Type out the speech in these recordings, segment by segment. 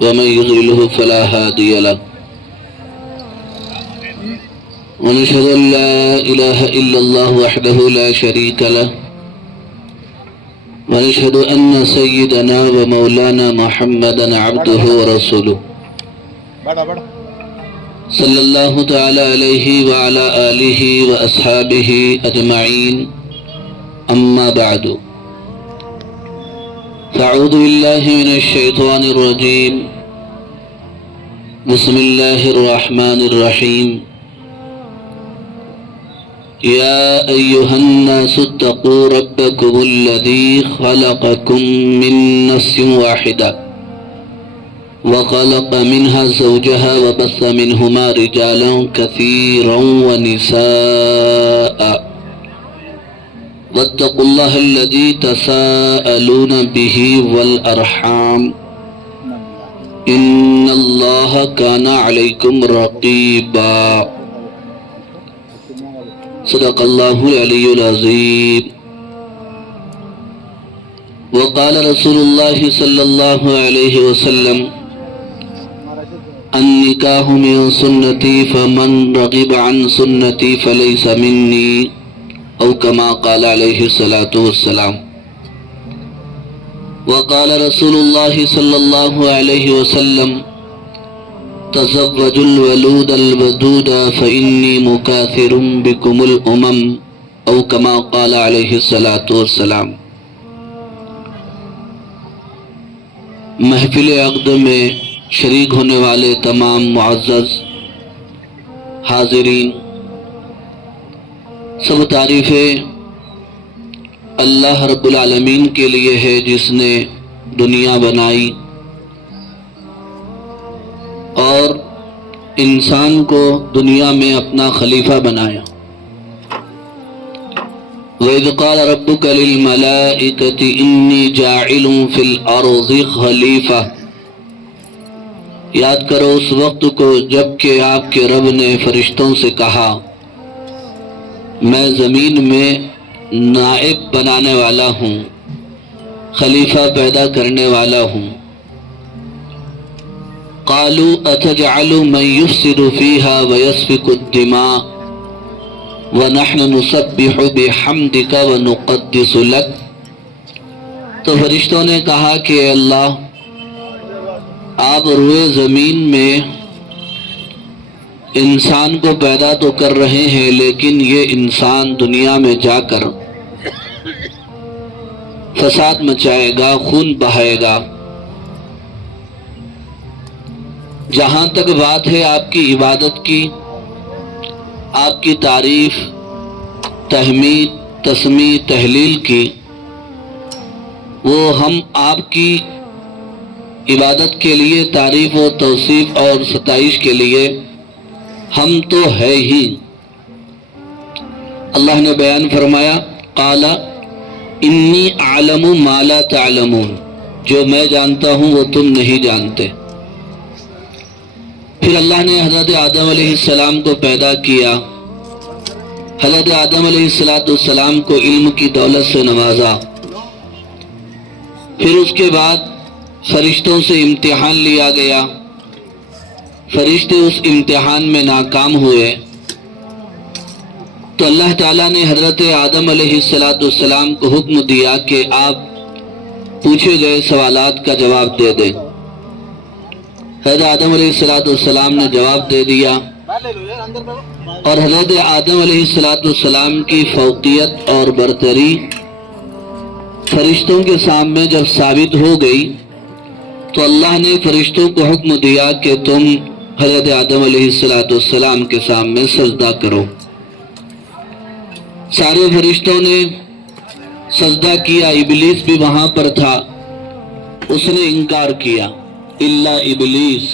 ومن يضلله فلا هادي له ونشهد أن لا إله إلا الله وحده لا شريك له ونشهد أن سيدنا ومولانا محمدا عبده ورسوله صلى الله تعالى عليه وعلى آله وأصحابه أجمعين أما بعد فأعوذ بالله من الشيطان الرجيم بسم الله الرحمن الرحيم يا أيها الناس اتقوا ربكم الذي خلقكم من نفس واحدة وخلق منها زوجها وبث منهما رجالا كثيرا ونساء واتقوا الله الذي تساءلون به والأرحام إن الله كان عليكم رقيبا صدق الله العلي العظيم وقال رسول الله صلى الله عليه وسلم النکاح من سنتی فمن رغب عن سنتی فلیس منی او کما قال علیہ الصلاة والسلام وقال رسول اللہ صلی اللہ علیہ وسلم تزوجوا الولود الودود فإنی مکاثر بکم الامم او کما قال علیہ الصلاة والسلام۔ محفل عقد میں شریک ہونے والے تمام معزز حاضرین، سب تعریفیں اللہ رب العالمین کے لیے ہے جس نے دنیا بنائی اور انسان کو دنیا میں اپنا خلیفہ بنایا۔ وَإِذْ قَالَ رَبُّكَ لِلْمَلَائِكَةِ إِنِّي جَاعِلٌ فِي الْأَرْضِ خَلِيفَةً۔ یاد کرو اس وقت کو جب کہ آپ کے رب نے فرشتوں سے کہا میں زمین میں نائب بنانے والا ہوں، خلیفہ پیدا کرنے والا ہوں۔ قالوا اتجعل من يفسد فيها ويسفك الدماء ونحن نسبح بحمدك ونقدس لك۔ تو فرشتوں نے کہا کہ اے اللہ، آپ روئے زمین میں انسان کو پیدا تو کر رہے ہیں لیکن یہ انسان دنیا میں جا کر فساد مچائے گا، خون بہائے گا۔ جہاں تک بات ہے آپ کی عبادت کی، آپ کی تعریف، تحمید، تسمیح، تحلیل کی، وہ ہم آپ کی عبادت کے لیے، تعریف و توصیف اور ستائش کے لیے ہم تو ہے ہی۔ اللہ نے بیان فرمایا قال انی اعلم ما لا تعلمون، جو میں جانتا ہوں وہ تم نہیں جانتے۔ پھر اللہ نے حضرت آدم علیہ السلام کو پیدا کیا، حضرت آدم علیہ السلام کو علم کی دولت سے نوازا، پھر اس کے بعد فرشتوں سے امتحان لیا گیا، فرشتے اس امتحان میں ناکام ہوئے تو اللہ تعالیٰ نے حضرت آدم علیہ السلام کو حکم دیا کہ آپ پوچھے گئے سوالات کا جواب دے دیں۔ حضرت آدم علیہ السلام نے جواب دے دیا اور حضرت آدم علیہ السلام کی فوقیت اور برتری فرشتوں کے سامنے جب ثابت ہو گئی تو اللہ نے فرشتوں کو حکم دیا کہ تم حضرت آدم علیہ السلام کے سامنے سجدہ کرو۔ سارے فرشتوں نے سجدہ کیا، ابلیس بھی وہاں پر تھا، اس نے انکار کیا، الا ابلیس،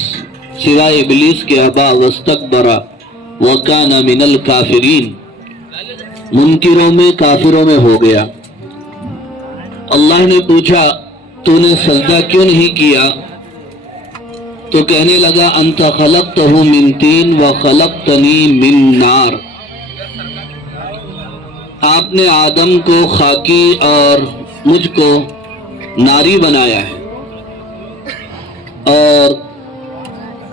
سوائے ابلیس کے، ابا واستکبر وکان من الکافرین، منکروں میں، کافروں میں ہو گیا۔ اللہ نے پوچھا تو نے سجدہ کیوں نہیں کیا؟ تو کہنے لگا انت خلقتہ من طین وخلقتنی من نار، آپ نے آدم کو خاکی اور مجھ کو ناری بنایا ہے، اور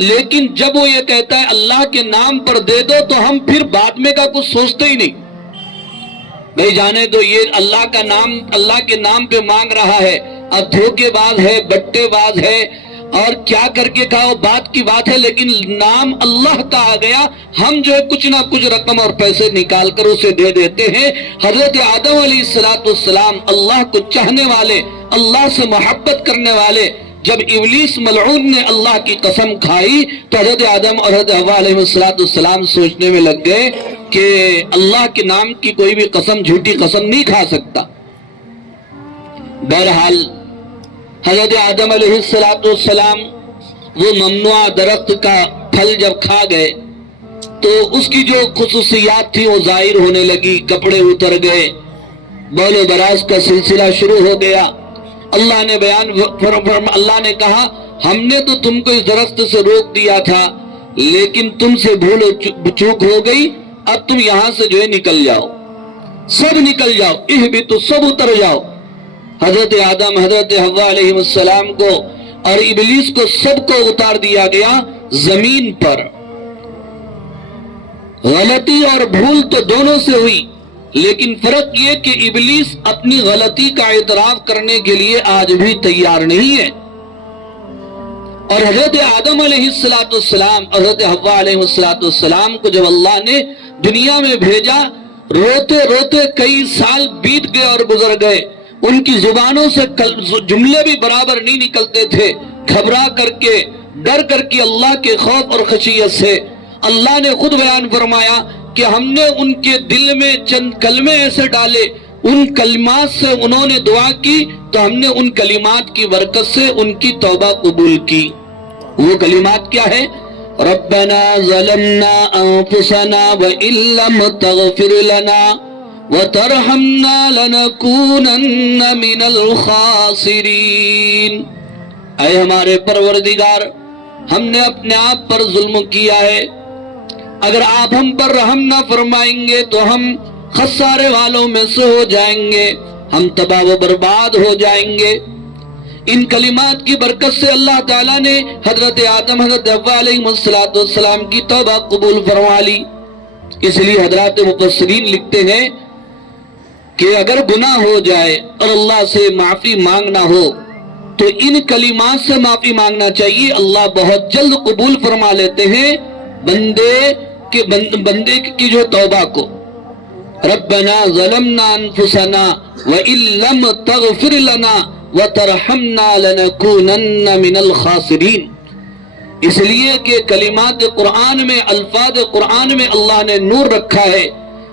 لیکن جب وہ یہ کہتا ہے اللہ کے نام پر دے دو تو ہم پھر بعد میں کا کچھ سوچتے ہی نہیں. بھائی جانے تو یہ اللہ کا نام اللہ کے نام پہ مانگ رہا ہے, اب دھوکے باز ہے, بٹے باز ہے, اور کیا کر کے کہا بات کی بات ہے, لیکن نام اللہ کا آ گیا, ہم جو ہے کچھ نہ کچھ رقم اور پیسے نکال کر اسے دے دیتے ہیں. حضرت آدم علیہ السلام اللہ کو چاہنے والے, اللہ سے محبت کرنے والے, جب ابلیس ملعون نے اللہ کی قسم کھائی تو حضرت آدم اور حضرت حوا علیہ السلام سوچنے میں لگ گئے کہ اللہ کے نام کی کوئی بھی قسم جھوٹی قسم نہیں کھا سکتا. بہرحال حضرت آدم علیہ السلام وہ ممنوع درخت کا پھل جب کھا گئے تو اس کی جو خصوصیات تھی وہ ظاہر ہونے لگی, کپڑے اتر گئے, بول و براز کا سلسلہ شروع ہو گیا. اللہ نے اللہ نے کہا ہم نے تو تم کو اس درخت سے روک دیا تھا, لیکن تم سے بھول و چوک ہو گئی, اب تم یہاں سے جو ہے نکل جاؤ, سب نکل جاؤ, اہبطوا سب اتر جاؤ. حضرت آدم, حضرت حوا علیہ السلام کو اور ابلیس کو سب کو اتار دیا گیا زمین پر. غلطی اور بھول تو دونوں سے ہوئی, لیکن فرق یہ کہ ابلیس اپنی غلطی کا اعتراف کرنے کے لیے آج بھی تیار نہیں ہے, اور حضرت آدم علیہ السلام, حضرت حوا علیہ السلام کو جب اللہ نے دنیا میں بھیجا, روتے روتے کئی سال بیت گئے اور گزر گئے, ان کی زبانوں سے جملے بھی برابر نہیں نکلتے تھے, گھبرا کر کے, ڈر کر کے, اللہ کے خوف اور خشیت سے. اللہ نے خود بیان فرمایا کہ ہم نے ان کے دل میں چند کلمے ایسے ڈالے, ان کلمات سے انہوں نے دعا کی تو ہم نے ان کلمات کی برکت سے ان کی توبہ قبول کی. وہ کلمات کیا ہے؟ ربنا ظلمنا انفسنا وان لم تغفر لنا وترحمنا لنكونن من الخاسرین. اے ہمارے پروردگار, ہم نے اپنے آپ پر ظلم کیا ہے, اگر آپ ہم پر رحم نہ فرمائیں گے تو ہم خسارے والوں میں سے ہو جائیں گے, ہم تباہ و برباد ہو جائیں گے. ان کلمات کی برکت سے اللہ تعالیٰ نے حضرت آدم, حضرت حوا علیہ السلام کی توبہ قبول فرما لی. اس لیے حضرات مفسرین لکھتے ہیں کہ اگر گناہ ہو جائے اور اللہ سے معافی مانگنا ہو تو ان کلمات سے معافی مانگنا چاہیے, اللہ بہت جلد قبول فرما لیتے ہیں بندے کی جو توبہ کو. ربنا ظلمنا انفسنا وان لم تغفر لنا وترحمنا لنكونن من الخاسرین. اس لیے کہ کلمات قرآن میں, الفاظ قرآن میں اللہ نے نور رکھا ہے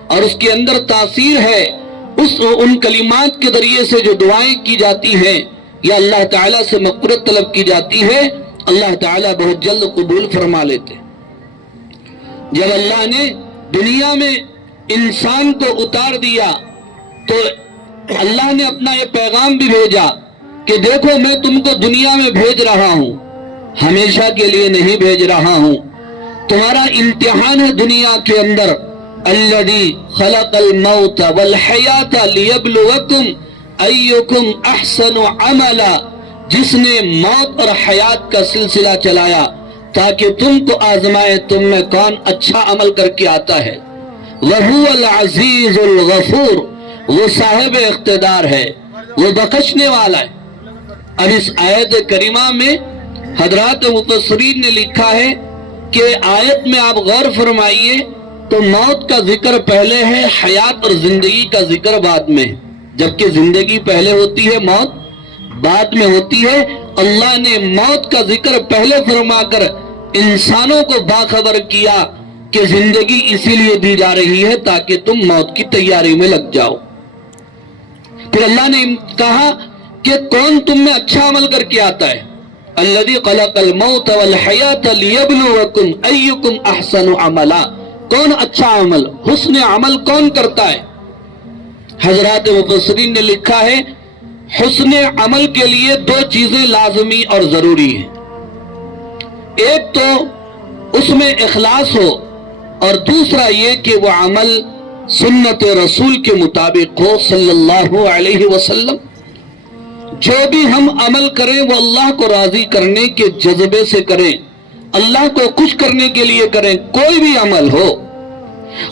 اور اس کے اندر تاثیر ہے. ان کلمات کے ذریعے سے جو دعائیں کی جاتی ہیں یا اللہ تعالیٰ سے مغفرت طلب کی جاتی ہے, اللہ تعالیٰ بہت جلد قبول فرما لیتے. جب اللہ نے دنیا میں انسان کو اتار دیا تو اللہ نے اپنا یہ پیغام بھی بھیجا کہ دیکھو میں تم کو دنیا میں بھیج رہا ہوں, ہمیشہ کے لیے نہیں بھیج رہا ہوں, تمہارا امتحان ہے دنیا کے اندر. الذی خلق الموت والحیات لیبلوکم ایکم احسن عملا, جس نے موت اور حیات کا سلسلہ چلایا تاکہ تم کو آزمائے تم میں کون اچھا عمل کر کے آتا ہے. وَهُوَ الْعَزِيزُ الْغَفُورُ, وہ صاحب اقتدار ہے, وہ بخشنے والا ہے. اب اس آیت کریمہ میں حضرات مفسرین نے لکھا ہے کہ آیت میں آپ غور فرمائیے تو موت کا ذکر پہلے ہے, حیات اور زندگی کا ذکر بعد میں, جبکہ زندگی پہلے ہوتی ہے, موت بعد میں ہوتی ہے. اللہ نے موت کا ذکر پہلے فرما کر انسانوں کو باخبر کیا کہ زندگی اسی لیے دی جا رہی ہے تاکہ تم موت کی تیاری میں لگ جاؤ. پھر اللہ نے کہا کہ کون تم میں اچھا عمل کر کے آتا ہے. الذی خلق الموت والحیات لیبلوکم ایکم احسن عملا, کون اچھا عمل, حسن عمل کون کرتا ہے. حضرات مفسرین نے لکھا ہے حسن عمل کے لیے دو چیزیں لازمی اور ضروری ہیں. ایک تو اس میں اخلاص ہو, اور دوسرا یہ کہ وہ عمل سنت رسول کے مطابق ہو صلی اللہ علیہ وسلم. جو بھی ہم عمل کریں وہ اللہ کو راضی کرنے کے جذبے سے کریں, اللہ کو خوش کرنے کے لیے کریں، کوئی بھی عمل ہو،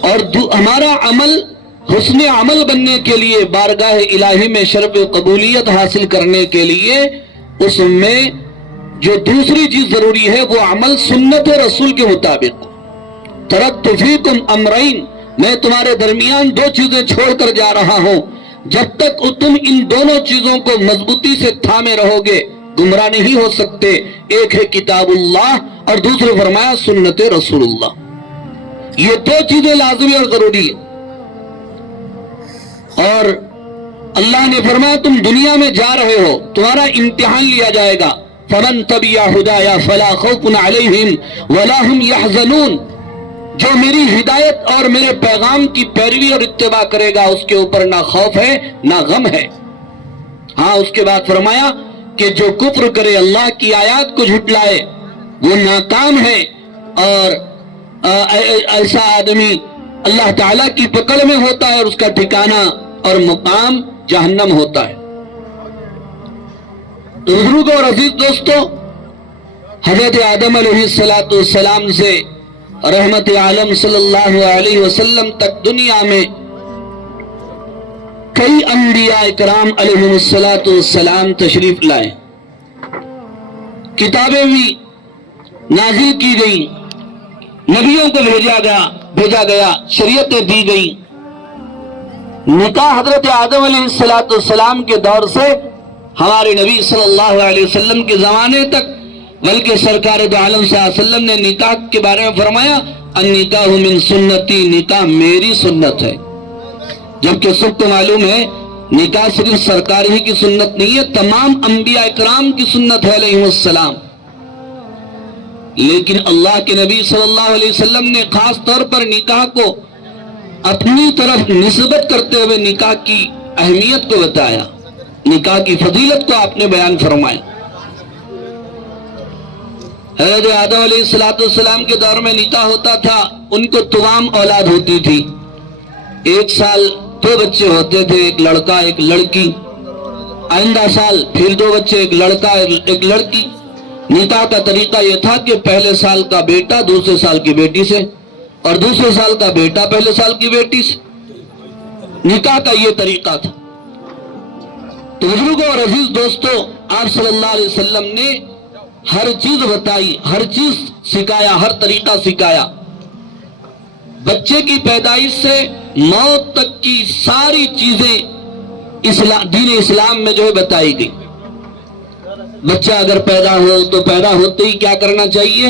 اور ہمارا عمل حسن عمل بننے کے لیے، بارگاہ الہی میں شرف و قبولیت حاصل کرنے کے لیے، اس میں جو دوسری چیز ضروری ہے وہ عمل سنت رسول کے مطابق۔ ترکت فیکم امرین، میں تمہارے درمیان دو چیزیں چھوڑ کر جا رہا ہوں، جب تک تم ان دونوں چیزوں کو مضبوطی سے تھامے رہو گے گمراہ نہیں ہو سکتے۔ ایک ہے کتاب اللہ اور دوسرے فرمایا سنت رسول اللہ۔ یہ دو چیزیں لازمی اور ضروری ہیں۔ اور اللہ نے فرمایا تم دنیا میں جا رہے ہو، تمہارا امتحان لیا جائے گا۔ فمن تبع ہدایا فلا خوف علیہم ولا ہم یحزنون، جو میری ہدایت اور میرے پیغام کی پیروی اور اتباع کرے گا اس کے اوپر نہ خوف ہے نہ غم ہے۔ ہاں، اس کے بعد فرمایا کہ جو کفر کرے، اللہ کی آیات کو جھٹلائے، وہ ناکام ہے، اور ایسا آدمی اللہ تعالیٰ کی پکڑ میں ہوتا ہے اور اس کا ٹھکانہ اور مقام جہنم ہوتا ہے۔ تو بزرگ اور عزیز دوستو، حضرت آدم علیہ السلام سے رحمت عالم صلی اللہ علیہ وسلم تک دنیا میں کئی انبیاء اکرام علیہ السلام تشریف لائے، کتابیں بھی نازل کی گئی، نبیوں کو بھیجا گیا، شریعتیں دی گئی۔ نکاح حضرت آدم علیہ السلام کے دور سے ہمارے نبی صلی اللہ علیہ وسلم کے زمانے تک، بلکہ سرکار دو عالم صلی اللہ علیہ وسلم نے نکاح کے بارے میں فرمایا النکاح من سنتی، نکاح میری سنت ہے۔ جبکہ سب کو معلوم ہے نکاح صرف سرکار ہی کی سنت نہیں ہے، تمام انبیاء اکرام کی سنت ہے علیہ السلام۔ لیکن اللہ کے نبی صلی اللہ علیہ وسلم نے خاص طور پر نکاح کو اپنی طرف نسبت کرتے ہوئے نکاح کی اہمیت کو بتایا، نکاح کی فضیلت کو آپ نے بیان فرمایا۔ حضرت آدم علیہ السلام کے دور میں نکاح ہوتا تھا، ان کو توام اولاد ہوتی تھی، ایک سال دو بچے ہوتے تھے، ایک لڑکا ایک لڑکی، آئندہ سال پھر دو بچے، ایک لڑکا ایک لڑکی۔ نکاح کا طریقہ یہ تھا کہ پہلے سال کا بیٹا دوسرے سال کی بیٹی سے، اور دوسرے سال کا بیٹا پہلے سال کی بیٹی سے، نکاح کا یہ طریقہ تھا۔ تو بزرگوں اور عزیز دوستو، آپ صلی اللہ علیہ وسلم نے ہر چیز بتائی، ہر چیز سکھایا، ہر طریقہ سکھایا۔ بچے کی پیدائش سے موت تک کی ساری چیزیں دین اسلام میں جو ہے بتائی گئی۔ بچہ اگر پیدا ہو تو پیدا ہوتے ہی کیا کرنا چاہیے؟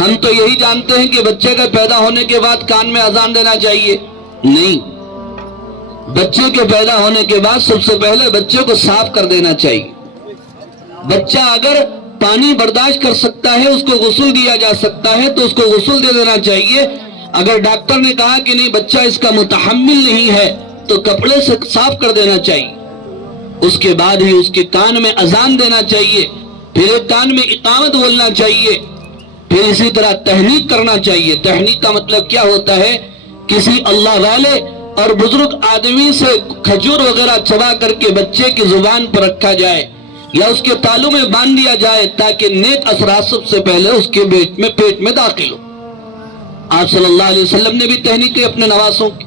ہم تو یہی جانتے ہیں کہ بچے کا پیدا ہونے کے بعد کان میں اذان دینا چاہیے، نہیں، بچے کے پیدا ہونے کے بعد سب سے پہلے بچے کو صاف کر دینا چاہیے۔ بچہ اگر پانی برداشت کر سکتا ہے، اس کو غسل دیا جا سکتا ہے تو اس کو غسل دے دینا چاہیے۔ اگر ڈاکٹر نے کہا کہ نہیں بچہ اس کا متحمل نہیں ہے تو کپڑے سے صاف کر دینا چاہیے۔ اس کے بعد ہی اس کے کان میں اذان دینا چاہیے، پھر ایک کان میں اقامت بولنا چاہیے، پھر اسی طرح تہنیک کرنا چاہیے۔ تہنیک کا مطلب کیا ہوتا ہے؟ کسی اللہ والے اور بزرگ آدمی سے کھجور وغیرہ چبا کر کے بچے کی زبان پر رکھا جائے یا اس کے تالو میں باندھ دیا جائے تاکہ نیک اثرات سب سے پہلے اس کے پیٹ میں داخل ہو۔ آپ صلی اللہ علیہ وسلم نے بھی تہنیک کی اپنے نواسوں کی۔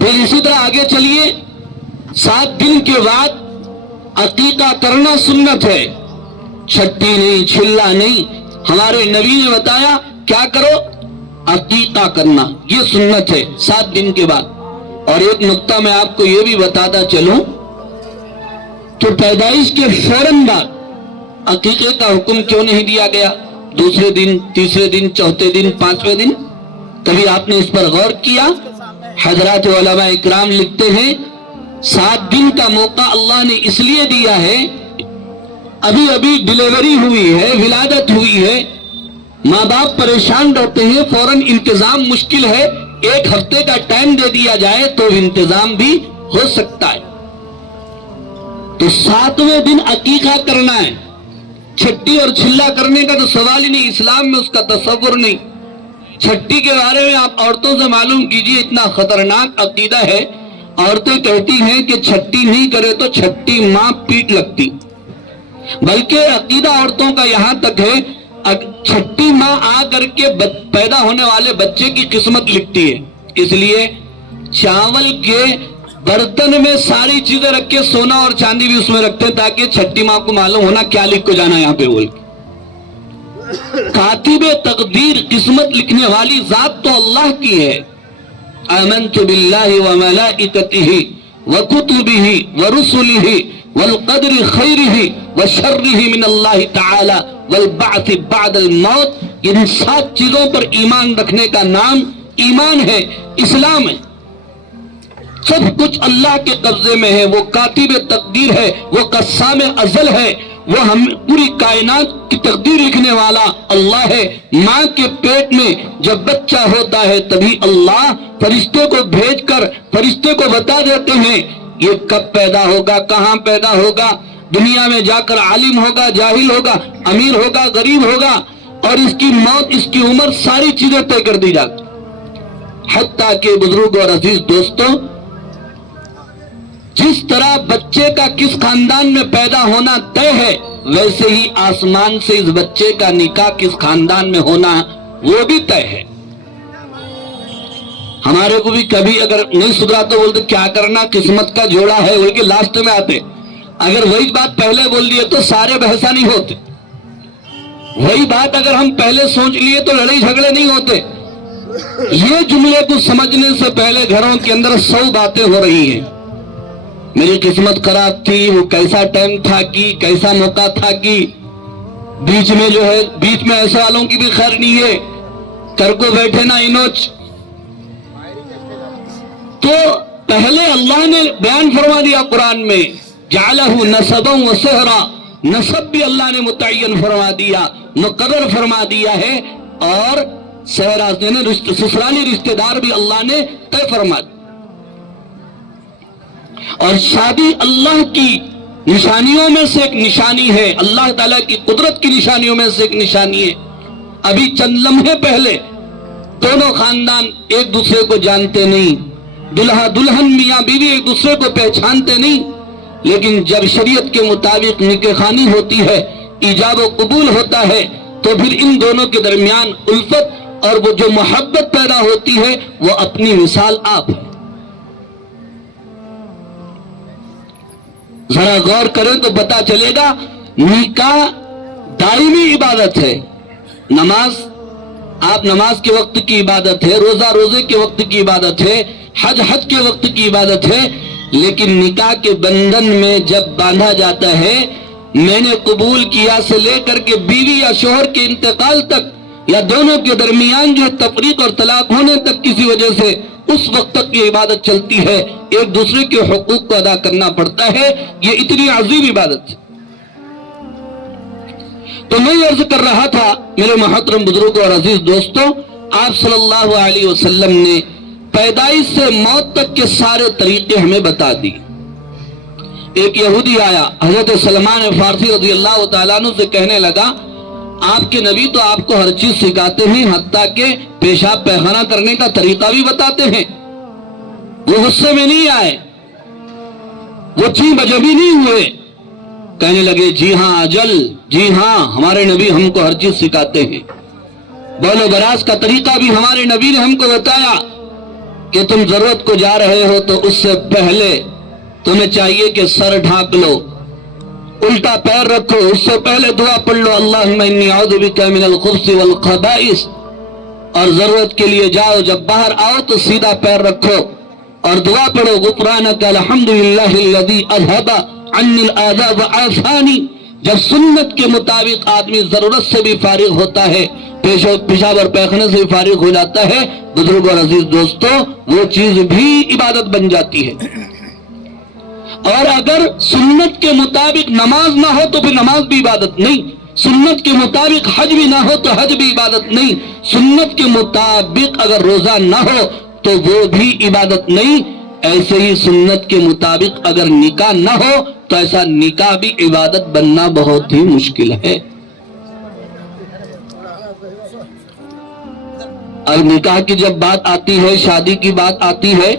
پھر اسی طرح آگے چلیے، 7 دن کے بعد عقیقہ کرنا سنت ہے، چھٹی نہیں، چھلا نہیں۔ ہمارے نبی نے بتایا کیا کرو؟ عقیقہ کرنا، یہ سنت ہے 7 دن کے بعد۔ اور ایک نقطہ میں آپ کو یہ بھی بتاتا چلوں تو پیدائش کے فوراً بعد عقیقے کا حکم کیوں نہیں دیا گیا؟ دوسرے دن، تیسرے دن، چوتھے دن، 5ویں دن، کبھی آپ نے اس پر غور کیا؟ حضرات علماء اکرام لکھتے ہیں 7 دن کا موقع اللہ نے اس لیے دیا ہے، ابھی ڈیلیوری ہوئی ہے، ولادت ہوئی ہے، ماں باپ پریشان رہتے ہیں، فوراً انتظام مشکل ہے، 1 ہفتے کا ٹائم دے دیا جائے تو انتظام بھی ہو سکتا ہے۔ تو 7ویں دن عقیقہ کرنا ہے، چھٹی اور چھلا کرنے کا تو سوال ہی نہیں، اسلام میں اس کا تصور نہیں۔ چھٹی کے بارے میں آپ عورتوں سے معلوم کیجئے، اتنا خطرناک عقیدہ ہے۔ عورتیں کہتی ہیں کہ چھٹی نہیں کرے تو چھٹی ماں پیٹ لگتی، بلکہ عقیدہ عورتوں کا یہاں تک ہے چھٹی ماں آ کر کے پیدا ہونے والے بچے کی قسمت لکھتی ہے، اس لیے چاول کے برتن میں ساری چیزیں رکھ کے سونا اور چاندی بھی اس میں رکھتے ہیں تاکہ چھٹی ماں کو معلوم ہونا کیا لکھ کو جانا یہاں پہ بول کے۔ کاتب تقدیر، قسمت لکھنے والی ذات تو اللہ کی ہے۔ آمنت باللہ وملائکتہ وکتبہ ورسلہ والقدر خیرہ وشرہ من اللہ تعالی والبعث بعد الموت، ان 7 چیزوں پر ایمان رکھنے کا نام ایمان ہے، اسلام ہے۔ سب کچھ اللہ کے قبضے میں ہے، وہ کاتب تقدیر ہے، وہ قسام ازل ہے، وہ ہم پوری کائنات کی تقدیر لکھنے والا اللہ ہے۔ ماں کے پیٹ میں جب بچہ ہوتا ہے تبھی اللہ فرشتے کو بھیج کر فرشتے کو بتا دیتے ہیں یہ کب پیدا ہوگا، کہاں پیدا ہوگا، دنیا میں جا کر عالم ہوگا، جاہل ہوگا، امیر ہوگا، غریب ہوگا، اور اس کی موت، اس کی عمر، ساری چیزیں طے کر دی جاتی۔ حتیٰ کہ بزرگ اور عزیز دوستوں، جس طرح بچے کا کس خاندان میں پیدا ہونا طے ہے، ویسے ہی آسمان سے اس بچے کا نکاح کس خاندان میں ہونا وہ بھی طے ہے۔ ہمارے کو بھی کبھی اگر نہیں سدھرا تو بولتے کیا کرنا، قسمت کا جوڑا ہے، بول کے لاسٹ میں آتے۔ اگر وہی بات پہلے بول دیے تو سارے بحثہ نہیں ہوتے، وہی بات اگر ہم پہلے سوچ لیے تو لڑائی جھگڑے نہیں ہوتے۔ یہ جملے کو سمجھنے سے پہلے گھروں کے اندر 100 باتیں ہو رہی ہیں۔ میری قسمت خراب تھی، وہ کیسا ٹائم تھا کہ کیسا موقع تھا کہ بیچ میں جو ہے، بیچ میں ایسے والوں کی بھی خیر نہیں ہے، کر کو بیٹھے نا انوچ۔ تو پہلے اللہ نے بیان فرما دیا قرآن میں، جعلہ نسبا و سحرا، نسب بھی اللہ نے متعین فرما دیا، مقرر فرما دیا ہے، اور سحرا سسرالی رشتہ دار بھی اللہ نے طے فرما دیا۔ اور شادی اللہ کی نشانیوں میں سے ایک نشانی ہے، اللہ تعالیٰ کی قدرت کی نشانیوں میں سے ایک نشانی ہے۔ ابھی چند لمحے پہلے دونوں خاندان ایک دوسرے کو جانتے نہیں، دلہا دلہن میاں بیوی ایک دوسرے کو پہچانتے نہیں، لیکن جب شریعت کے مطابق نکاح خوانی ہوتی ہے، ایجاب و قبول ہوتا ہے، تو پھر ان دونوں کے درمیان الفت اور وہ جو محبت پیدا ہوتی ہے وہ اپنی مثال آپ ہے۔ ذرا غور کریں تو پتا چلے گا نکاح دائمی عبادت ہے۔ نماز، آپ نماز کے وقت کی عبادت ہے، روزہ روزے کے وقت کی عبادت ہے، حج حج کے وقت کی عبادت ہے، لیکن نکاح کے بندھن میں جب باندھا جاتا ہے، میں نے قبول کیا سے لے کر کے بیوی یا شوہر کے انتقال تک، یا دونوں کے درمیان جو تفریق اور طلاق ہونے تک کسی وجہ سے اس وقت تک یہ عبادت چلتی ہے، ایک دوسرے کے حقوق کو ادا کرنا پڑتا ہے۔ یہ اتنی عظیم عبادت ہے۔ تو میں یہ عرض کر رہا تھا میرے محترم بزرگوں اور عزیز دوستوں، آپ صلی اللہ علیہ وسلم نے پیدائش سے موت تک کے سارے طریقے ہمیں بتا دی۔ ایک یہودی آیا حضرت سلمان فارسی رضی اللہ تعالیٰ عنہ سے کہنے لگا، آپ کے نبی تو آپ کو ہر چیز سکھاتے ہیں، حتیٰ کہ پیشاب پیخانہ کرنے کا طریقہ بھی بتاتے ہیں۔ وہ غصے میں نہیں آئے، وہ چین بجبی نہیں ہوئے، کہنے لگے جی ہاں اجل، جی ہاں ہمارے نبی ہم کو ہر چیز سکھاتے ہیں، بول و براز کا طریقہ بھی ہمارے نبی نے ہم کو بتایا کہ تم ضرورت کو جا رہے ہو تو اس سے پہلے تمہیں چاہیے کہ سر ڈھانک لو، الٹا پیر رکھو، اس سے پہلے دعا پڑھ لو اللہم انی اعوذ بک من الخبث والخبائث، اور ضرورت کے لیے جاؤ جب باہر آؤ تو سیدھا پیر رکھو اور دعا پڑھو غفرانک الحمدللہ الذی اذھب عنی الاذى وعافانی۔ جب سنت کے مطابق آدمی ضرورت سے بھی فارغ ہوتا ہے، پیشاب اور پیخانے سے بھی فارغ ہو جاتا ہے، بزرگ اور عزیز دوستو، وہ چیز بھی عبادت بن جاتی ہے۔ اور اگر سنت کے مطابق نماز نہ ہو تو پھر نماز بھی عبادت نہیں، سنت کے مطابق حج بھی نہ ہو تو حج بھی عبادت نہیں، سنت کے مطابق اگر روزہ نہ ہو تو وہ بھی عبادت نہیں۔ ایسے ہی سنت کے مطابق اگر نکاح نہ ہو تو ایسا نکاح بھی عبادت بننا بہت ہی مشکل ہے۔ اب نکاح کی جب بات آتی ہے، شادی کی بات آتی ہے،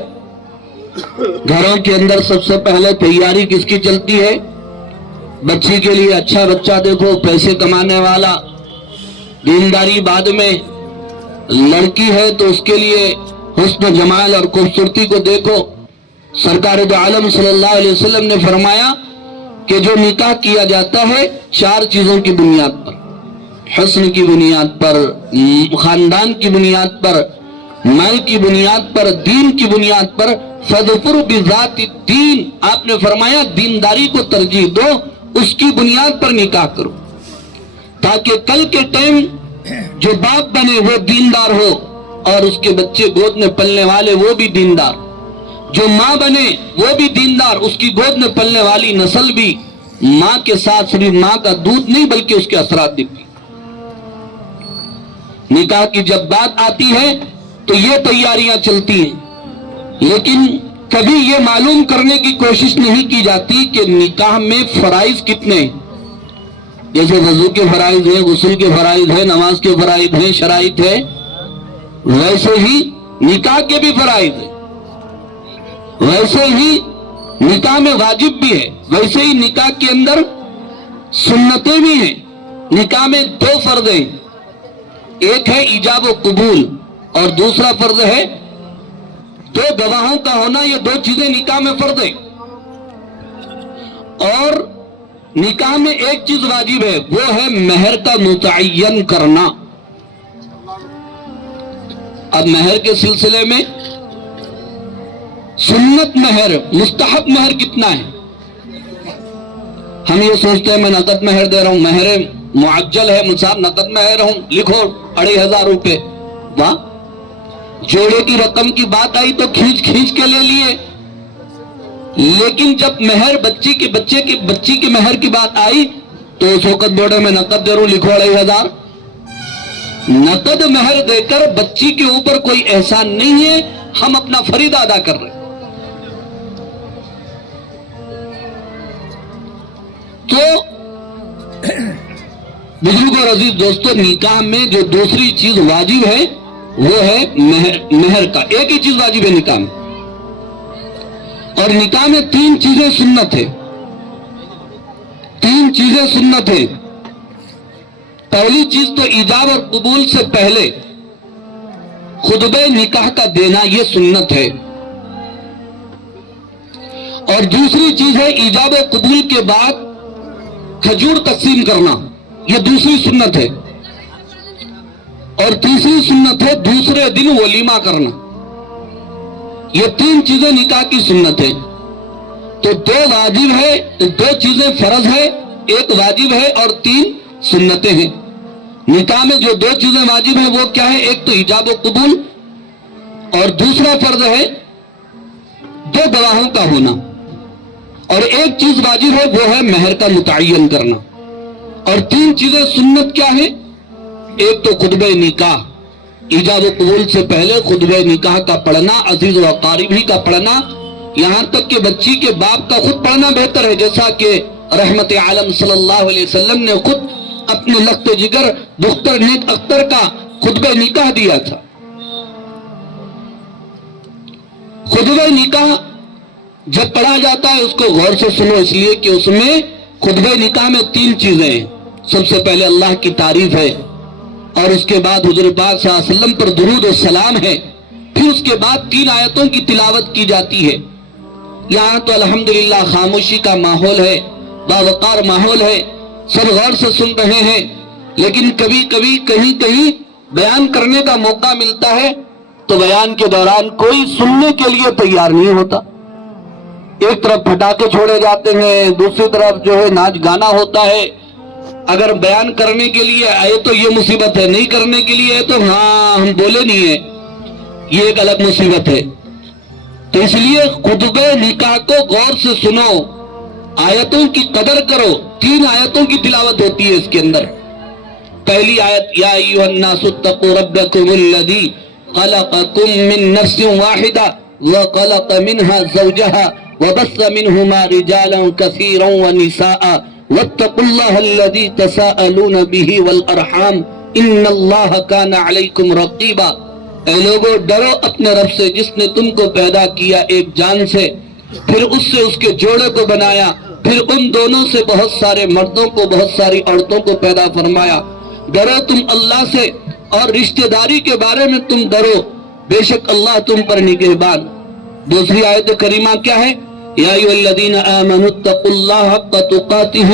گھروں کے اندر سب سے پہلے تیاری کس کی چلتی ہے؟ بچی کے لیے اچھا بچہ دیکھو، پیسے کمانے والا، دینداری بعد میں، لڑکی ہے تو اس کے لیے حسن و جمال اور خوبصورتی کو دیکھو۔ سرکار دو عالم صلی اللہ علیہ وسلم نے فرمایا کہ جو نکاح کیا جاتا ہے 4 چیزوں کی بنیاد پر، حسن کی بنیاد پر، خاندان کی بنیاد پر، مال کی بنیاد پر، دین کی بنیاد پر، فَاظْفَرْ بِذَاتِ الدِّین، آپ نے فرمایا دینداری کو ترجیح دو، اس کی بنیاد پر نکاح کرو، تاکہ کل کے ٹائم جو باپ بنے وہ دیندار ہو اور اس کے بچے گود میں پلنے والے وہ بھی دیندار، جو ماں بنے وہ بھی دیندار، اس کی گود میں پلنے والی نسل بھی ماں کے ساتھ صرف ماں کا دودھ نہیں بلکہ اس کے اثرات بھی۔ نکاح کی جب بات آتی ہے تو یہ تیاریاں چلتی ہیں، لیکن کبھی یہ معلوم کرنے کی کوشش نہیں کی جاتی کہ نکاح میں فرائض کتنے ہیں۔ جیسے وضو کے فرائض ہیں، غسل کے فرائض ہیں، نماز کے فرائض ہیں، شرائط ہے، ویسے ہی نکاح کے بھی فرائض ہیں، ویسے ہی نکاح میں واجب بھی ہے، ویسے ہی نکاح کے اندر سنتیں بھی ہیں۔ نکاح میں 2 فرض ہیں، ایک ہے ایجاب و قبول اور دوسرا فرض ہے 2 گواہوں کا ہونا۔ یہ 2 چیزیں نکاح میں فرض ہیں، اور نکاح میں ایک چیز واجب ہے، وہ ہے مہر کا متعین کرنا۔ اب مہر کے سلسلے میں سنت مہر، مستحب مہر کتنا ہے؟ ہم یہ سوچتے ہیں میں نقد مہر دے رہا ہوں، مہر معجل ہے، مصاب نقد مہر ہوں، لکھو 2500 روپے، واہ، جوڑے کی رقم کی بات آئی تو کھینچ کے لے لیے، لیکن جب مہر بچی کے مہر کی بات آئی تو اس وقت بورڈے میں نقد دے رہا ہوں، لکھو 2500۔ نقد مہر دے کر بچی کے اوپر کوئی احسان نہیں ہے، ہم اپنا فریضہ ادا کر رہے ہیں۔ تو بزرگ اور عزیز دوستو، نکاح میں جو دوسری چیز واجب ہے وہ ہے مہر کا، ایک ہی چیز واجب ہے نکاح میں، اور نکاح میں 3 چیزیں سنت ہے، 3 چیزیں سنت ہے۔ پہلی چیز تو ایجاب اور قبول سے پہلے خطبہ نکاح کا دینا، یہ سنت ہے، اور دوسری چیز ہے ایجاب و قبول کے بعد کھجور تقسیم کرنا، یہ دوسری سنت ہے، اور تیسری سنت ہے دوسرے دن ولیمہ کرنا۔ یہ 3 چیزیں نکاح کی سنت ہے۔ تو 2 واجب ہے، 2 چیزیں فرض ہے، ایک واجب ہے اور 3 سنتیں ہیں۔ نکاح میں جو 2 چیزیں واجب ہیں وہ کیا ہے؟ ایک تو ایجاب و قبول، اور دوسرا فرض ہے 2 گواہوں کا ہونا، اور ایک چیز واجب ہے وہ ہے مہر کا متعین کرنا، اور 3 چیزیں سنت کیا ہیں؟ ایک تو خطبہ نکاح، ایجاب و قبول سے پہلے خطبہ نکاح کا پڑھنا، عزیز و اقارب ہی کا پڑھنا، یہاں تک کہ بچی کے باپ کا خود پڑھنا بہتر ہے، جیسا کہ رحمت عالم صلی اللہ علیہ وسلم نے خود اپنے لخت جگر دختر نیک اختر کا خطبہ نکاح دیا تھا۔ خطبہ نکاح جب پڑھا جاتا ہے اس کو غور سے سنو، اس لیے کہ اس میں خطبہ نکاح میں 3 چیزیں ہیں۔ سب سے پہلے اللہ کی تعریف ہے، اور اس کے بعد حضور پاک صلی اللہ علیہ وسلم پر درود و سلام ہے، پھر اس کے بعد 3 آیتوں کی تلاوت کی جاتی ہے۔ یہاں تو الحمدللہ خاموشی کا ماحول ہے، باوقار ماحول ہے، سب غور سے سن رہے ہیں، لیکن کبھی کبھی کہیں بیان کرنے کا موقع ملتا ہے تو بیان کے دوران کوئی سننے کے لیے تیار نہیں ہوتا۔ ایک طرف پٹاخے چھوڑے جاتے ہیں، دوسری طرف جو ہے ناچ گانا ہوتا ہے۔ اگر بیان کرنے کے لیے آئے تو یہ مصیبت ہے، نہیں کرنے کے لیے آئے تو ہاں ہم بولے نہیں ہیں، یہ ایک الگ مصیبت ہے۔ تو اس لیے خطبہ نکاح کو غور سے سنو، آیتوں کی قدر کرو۔ 3 آیتوں کی تلاوت ہوتی ہے اس کے اندر۔ پہلی آیت یا ایھا الناس اتقوا ربکم الذی خلقکم من نفس واحدہ وخلق منها زوجها وبث منهما رجالا كثيرا ونساء واتقوا الله الذي تساءلون به والارحام ان اللہ کان علیکم رقیبا۔ اے لوگو ڈرو اپنے رب سے جس نے تم کو پیدا کیا ایک جان سے، پھر اس سے اس کے جوڑے کو بنایا، پھر ان دونوں سے بہت سارے مردوں کو، بہت ساری عورتوں کو پیدا فرمایا۔ ڈرو تم اللہ سے اور رشتہ داری کے بارے میں تم ڈرو، بے شک اللہ تم پر نگہبان۔ دوسری آیت کریمہ کیا ہے؟ یا ایھا الذین آمنوا اتقوا اللہ حق تقاتہ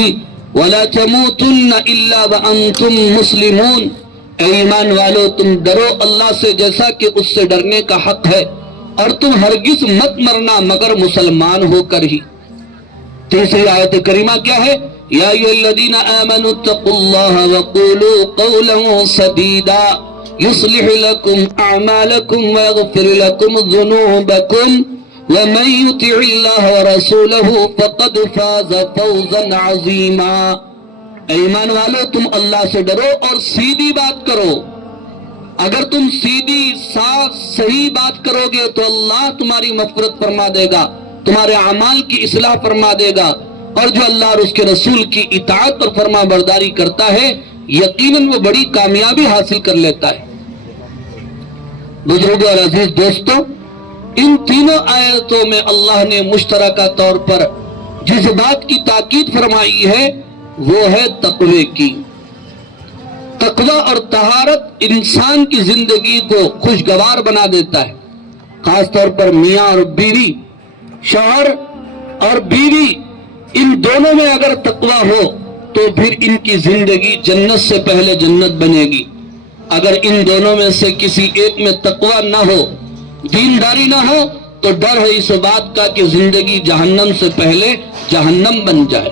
ولا تموتن الا وانتم مسلمون۔ اے ایمان والو، تم ڈرو اللہ سے جیسا کہ اس سے ڈرنے کا حق ہے، اور تم ہرگز مت مرنا مگر مسلمان ہو کر ہی۔ تیسری آیت کریمہ کیا ہے؟ یا ایھا الذین آمنوا اتقوا اللہ وقولوا قولا سدیدا یصلح لکم اعمالکم ویغفر لکم ذنوبکم ومن یطع اللہ ورسولہ فقد فاز فوزا عظیما۔ ایمان والو، تم اللہ سے ڈرو اور سیدھی بات کرو۔ اگر تم سیدھی صاف صحیح بات کرو گے تو اللہ تمہاری مغفرت فرما دے گا، تمہارے اعمال کی اصلاح فرما دے گا، اور جو اللہ اور اس کے رسول کی اطاعت اور فرما برداری کرتا ہے یقیناً وہ بڑی کامیابی حاصل کر لیتا ہے۔ بزرگوں اور عزیز دوستوں، ان تینوں آیتوں میں اللہ نے مشترکہ طور پر جس بات کی تاکید فرمائی ہے وہ ہے تقوی کی۔ تقوی اور طہارت انسان کی زندگی کو خوشگوار بنا دیتا ہے، خاص طور پر میاں اور بیوی، شوہر اور بیوی، ان دونوں میں اگر تقوی ہو تو پھر ان کی زندگی جنت سے پہلے جنت بنے گی۔ اگر ان دونوں میں سے کسی ایک میں تقوی نہ ہو، دینداری نہ ہو، تو ڈر ہے اس بات کا کہ زندگی جہنم سے پہلے جہنم بن جائے۔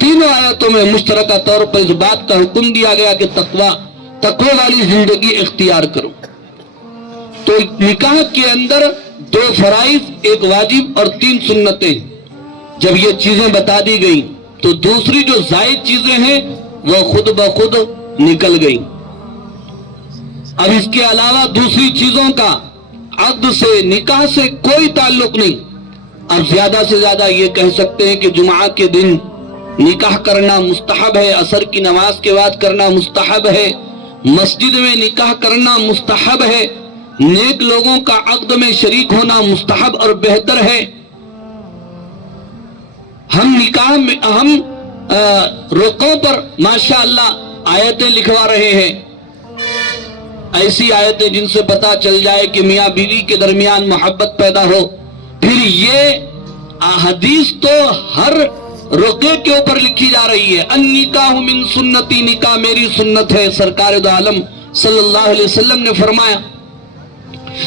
تینوں آیتوں میں مشترکہ طور پر اس بات کا حکم دیا گیا کہ تقوی والی زندگی اختیار کرو۔ تو نکاح کے اندر 2 فرائض، 1 واجب اور 3 سنتیں۔ جب یہ چیزیں بتا دی گئی تو دوسری جو زائد چیزیں ہیں وہ خود بخود نکل گئی۔ اب اس کے علاوہ دوسری چیزوں کا عقد سے، نکاح سے کوئی تعلق نہیں۔ اب زیادہ سے زیادہ یہ کہہ سکتے ہیں کہ جمعہ کے دن نکاح کرنا مستحب ہے، عصر کی نماز کے بعد کرنا مستحب ہے، مسجد میں نکاح کرنا مستحب ہے، نیک لوگوں کا عقد میں شریک ہونا مستحب اور بہتر ہے۔ ہم نکاح میں رقوں پر ماشاءاللہ آیتیں لکھوا رہے ہیں، ایسی آیتیں جن سے پتا چل جائے کہ میاں بیوی کے درمیان محبت پیدا ہو۔ پھر یہ حدیث تو ہر رقعے کے اوپر لکھی جا رہی ہے، النکاح من سنتی، نکاح میری سنت ہے، سرکار دو عالم صلی اللہ علیہ وسلم نے فرمایا۔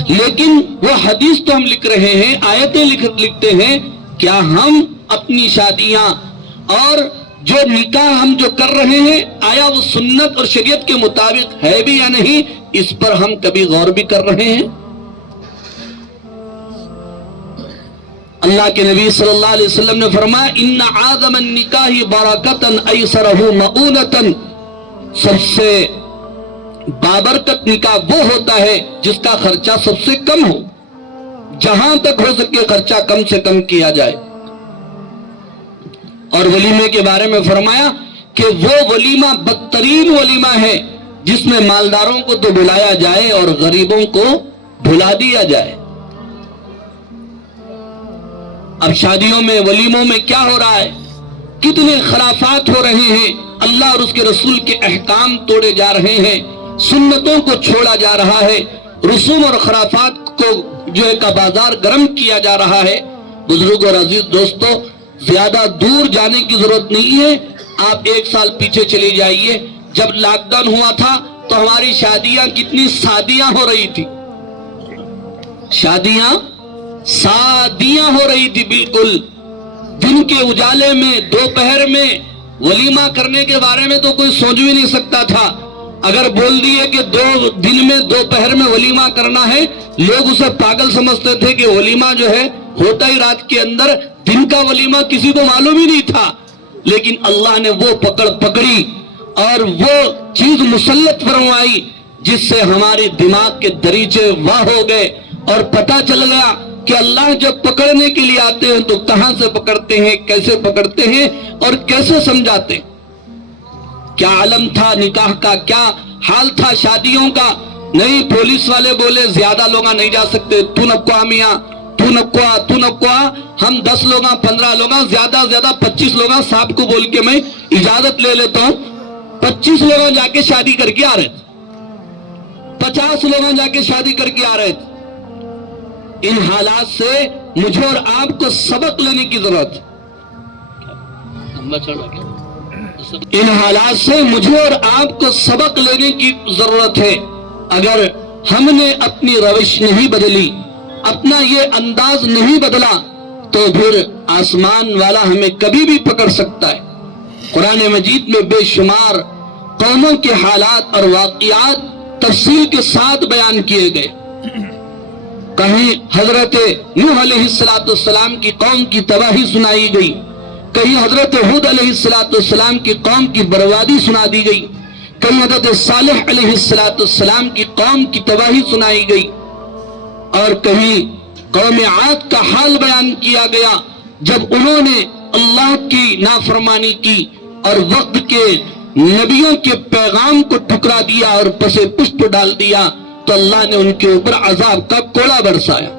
لیکن وہ حدیث تو ہم لکھ رہے ہیں، آیتیں لکھتے ہیں، کیا ہم اپنی شادیاں اور جو نکاح ہم جو کر رہے ہیں آیا وہ سنت اور شریعت کے مطابق ہے بھی یا نہیں، اس پر ہم کبھی غور بھی کر رہے ہیں؟ اللہ کے نبی صلی اللہ علیہ وسلم نے فرمایا ان اعظم النکاح برکتا ایسرہ مؤونتا، سب سے بابرکت نکاح وہ ہوتا ہے جس کا خرچہ سب سے کم ہو، جہاں تک ہو سکے خرچہ کم سے کم کیا جائے۔ اور ولیمے کے بارے میں فرمایا کہ وہ ولیمہ بدترین ولیمہ ہے جس میں مالداروں کو تو بلایا جائے اور غریبوں کو بھلا دیا جائے۔ اب شادیوں میں، ولیموں میں کیا ہو رہا ہے؟ کتنے خرافات ہو رہے ہیں، اللہ اور اس کے رسول کے احکام توڑے جا رہے ہیں، سنتوں کو چھوڑا جا رہا ہے، رسوم اور خرافات کو جو ہے کا بازار گرم کیا جا رہا ہے۔ بزرگ اور عزیز دوستو، زیادہ دور جانے کی ضرورت نہیں ہے، آپ 1 سال پیچھے چلے جائیے، جب لاک ڈاؤن ہوا تھا تو ہماری شادیاں کتنی سادیاں ہو رہی تھی، شادیاں سادیاں ہو رہی تھی بالکل۔ دن کے اجالے میں، دوپہر میں ولیمہ کرنے کے بارے میں تو کوئی سوچ بھی نہیں سکتا تھا۔ اگر بول دیے کہ 2 دن میں دوپہر میں ولیمہ کرنا ہے، لوگ اسے پاگل سمجھتے تھے کہ ولیمہ جو ہے ہوتا ہی رات کے اندر، دن کا ولیمہ کسی کو معلوم ہی نہیں تھا۔ لیکن اللہ نے وہ پکڑ پکڑی اور وہ چیز مسلط فرمائی جس سے ہمارے دماغ کے دریچے واہ ہو گئے، اور پتہ چل گیا کہ اللہ جب پکڑنے کے لیے آتے ہیں تو کہاں سے پکڑتے ہیں، کیسے پکڑتے ہیں اور کیسے سمجھاتے ہیں۔ کیا عالم تھا نکاح کا، کیا حال تھا شادیوں کا۔ نہیں، پولیس والے بولے زیادہ لوگ نہیں جا سکتے، تو تو نکوا ہم 10 لوگ 15 لوگ زیادہ سے زیادہ 25 لوگ صاحب کو بول کے میں اجازت لے لیتا ہوں. 25 لوگ جا کے شادی کر کے آ رہے تھے, 50 لوگ جا کے شادی کر کے آ رہے تھے. ان حالات سے مجھے اور آپ کو سبق لینے کی ضرورت ہے. ان حالات سے مجھے اور آپ کو سبق لینے کی ضرورت ہے. اگر ہم نے اپنی روش نہیں بدلی, اپنا یہ انداز نہیں بدلا, تو پھر آسمان والا ہمیں کبھی بھی پکڑ سکتا ہے. قرآن مجید میں بے شمار قوموں کے حالات اور واقعات تفصیل کے ساتھ بیان کیے گئے. کہیں حضرت نوح علیہ السلام کی قوم کی تباہی سنائی گئی, کہیں حضرت ہود علیہ السلام کی قوم کی بربادی سنا دی گئی, کہیں حضرت صالح علیہ السلام کی قوم کی تباہی سنائی گئی, اور کہیں قوم عاد کا حال بیان کیا گیا جب انہوں نے اللہ کی نافرمانی کی اور وقت کے نبیوں کے پیغام کو ٹھکرا دیا اور پسے پشت ڈال دیا, تو اللہ نے ان کے اوپر عذاب کا کوڑا برسایا.